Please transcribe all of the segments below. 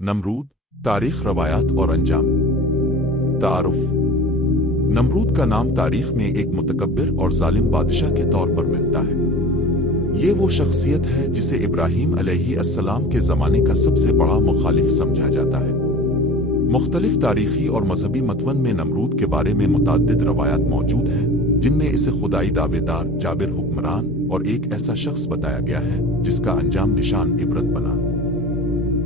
नमरूद, तारीख, रवायात और अंजाम। तारुफ। नमरूद का नाम तारीख में एक मुतकब्बिर और जालिम बादशाह के तौर पर मिलता है। ये वो शख्सियत है जिसे इब्राहीम अलैहिस्सलाम के ज़माने का सबसे बड़ा मुखालिफ समझा जाता है। मुख्तलिफ तारीखी और मजहबी मतवन में नमरूद के बारे में मुतअद्दिद रवायात मौजूद हैं, जिनमें इसे खुदाई दावेदार, जाबिर हुक्मरान और एक ऐसा शख्स बताया गया है जिसका अंजाम निशान इबरत बना।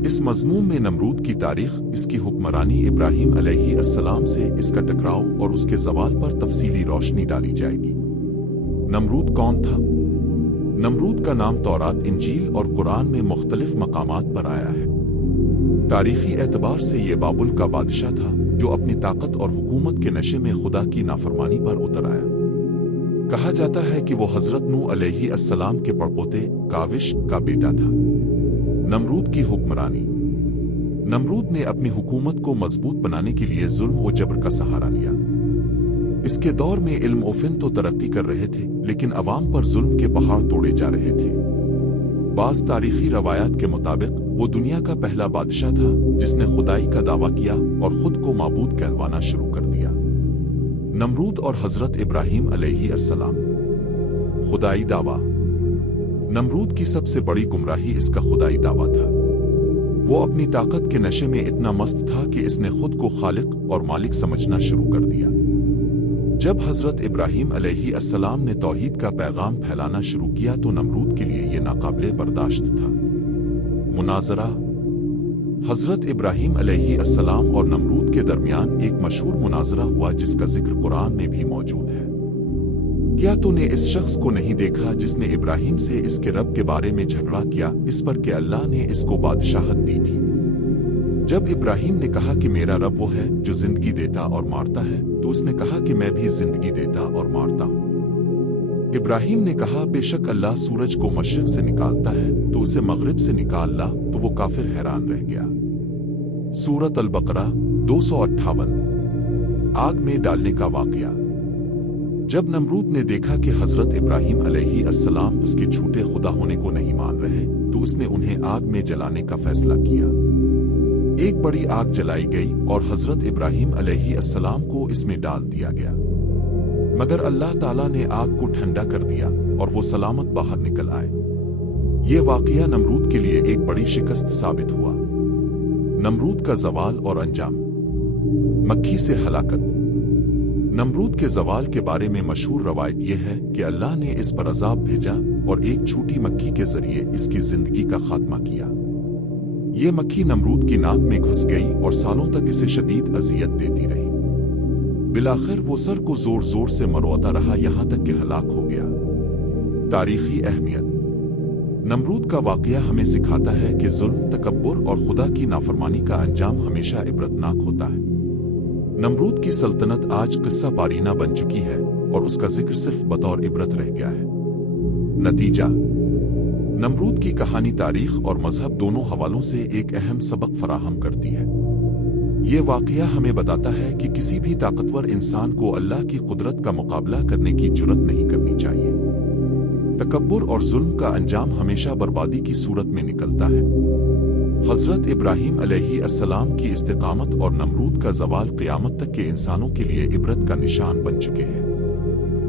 इस मज़मून में नमरूद की तारीख, इसकी हुक्मरानी, इब्राहीम अलैहिस्सलाम से इसका टकराव और उसके ज़वाल पर तफसीली रोशनी डाली जाएगी। नमरूद कौन था? नमरूद का नाम तौरात, इंजील और कुरान में मुख्तलिफ मकामात पर आया है। तारीखी एतबार से ये बाबुल का बादशाह था जो अपनी ताकत और हुकूमत के नशे में खुदा की नाफरमानी पर उतर आया। कहा जाता है कि वो हज़रत नूह अलैहिस्सलाम के पड़पोते काविश का बेटा था। नमरूद की हुक्मरानी। नमरूद ने अपनी हुकूमत को मजबूत बनाने के लिए जुल्म और जबर का सहारा लिया। इसके दौर में इल्म और फिन तो तरक्की कर रहे थे, लेकिन अवाम पर जुल्म के पहाड़ तोड़े जा रहे थे। बाज़ तारीखी रवायात के मुताबिक वो दुनिया का पहला बादशाह था जिसने खुदाई का दावा किया और खुद को माबूद कहलवाना शुरू कर दिया। नमरूद और हजरत इब्राहीम अलैहिस्सलाम। खुदाई दावा। नमरूद की सबसे बड़ी गुमराही इसका खुदाई दावा था। वो अपनी ताकत के नशे में इतना मस्त था कि इसने खुद को खालिक और मालिक समझना शुरू कर दिया। जब हजरत इब्राहीम अलैहिस्सलाम ने तौहीद का पैगाम फैलाना शुरू किया तो नमरूद के लिए यह नाकाबिले बर्दाश्त था। मुनाजरा। हजरत इब्राहीम अलैहिस्सलाम और नमरूद के दरमियान एक मशहूर मुनाजरा हुआ जिसका जिक्र कुरान में भी मौजूद है। क्या तूने इस शख्स को नहीं देखा जिसने इब्राहीम से इसके रब के बारे में झगड़ा किया, इस पर कि अल्लाह ने इसको बादशाहत दी थी? जब इब्राहीम ने कहा कि मेरा रब वो है जो जिंदगी देता और मारता है, तो उसने कहा कि मैं भी जिंदगी देता और मारता हूँ। इब्राहीम ने कहा, बेशक अल्लाह सूरज को मशरिक से निकालता है तो उसे मगरिब से निकाल ला, तो वो काफिर हैरान रह गया। सूरत अल-बकरा 258। आग में डालने का वाकया। जब नमरूद ने देखा कि हजरत इब्राहीम अलैहिस्सलाम उसके झूठे खुदा होने को नहीं मान रहे, तो उसने उन्हें आग में जलाने का फैसला किया। एक बड़ी आग जलाई गई और हजरत इब्राहीम अलैहिस्सलाम को इसमें डाल दिया गया, मगर अल्लाह ताला ने आग को ठंडा कर दिया और वो सलामत बाहर निकल आए। ये वाकया नमरूद के लिए एक बड़ी शिकस्त साबित हुआ। नमरूद का ज़वाल और अंजाम। मक्खी से हलाकत। नमरूद के ज़वाल के बारे में मशहूर रवायत यह है कि अल्लाह ने इस पर अजाब भेजा और एक छोटी मक्खी के जरिए इसकी जिंदगी का खात्मा किया। ये मक्खी नमरूद की नाक में घुस गई और सालों तक इसे शदीद अजियत देती रही। बिलाखिर वो सर को जोर जोर से मरवाता रहा, यहां तक कि हलाक हो गया। तारीखी अहमियत। नमरूद का वाकया हमें सिखाता है कि जुल्म, तकब्बुर और खुदा की नाफरमानी का अंजाम हमेशा इबरतनाक होता है। नमरूद की सल्तनत आज किस्सा पारीना बन चुकी है और उसका जिक्र सिर्फ बतौर इबरत रह गया है। नतीजा। नमरूद की कहानी तारीख और मजहब दोनों हवालों से एक अहम सबक फराहम करती है। ये वाकया हमें बताता है कि किसी भी ताकतवर इंसान को अल्लाह की कुदरत का मुकाबला करने की जुर्रत नहीं करनी चाहिए। तकब्बुर और जुल्म का अंजाम हमेशा बर्बादी की सूरत में निकलता है। हजरत इब्राहीम अलैहिस्सलाम की इस्तिकामत और नमरूद का ज़वाल क़यामत तक के इंसानों के लिए इबरत का निशान बन चुके हैं।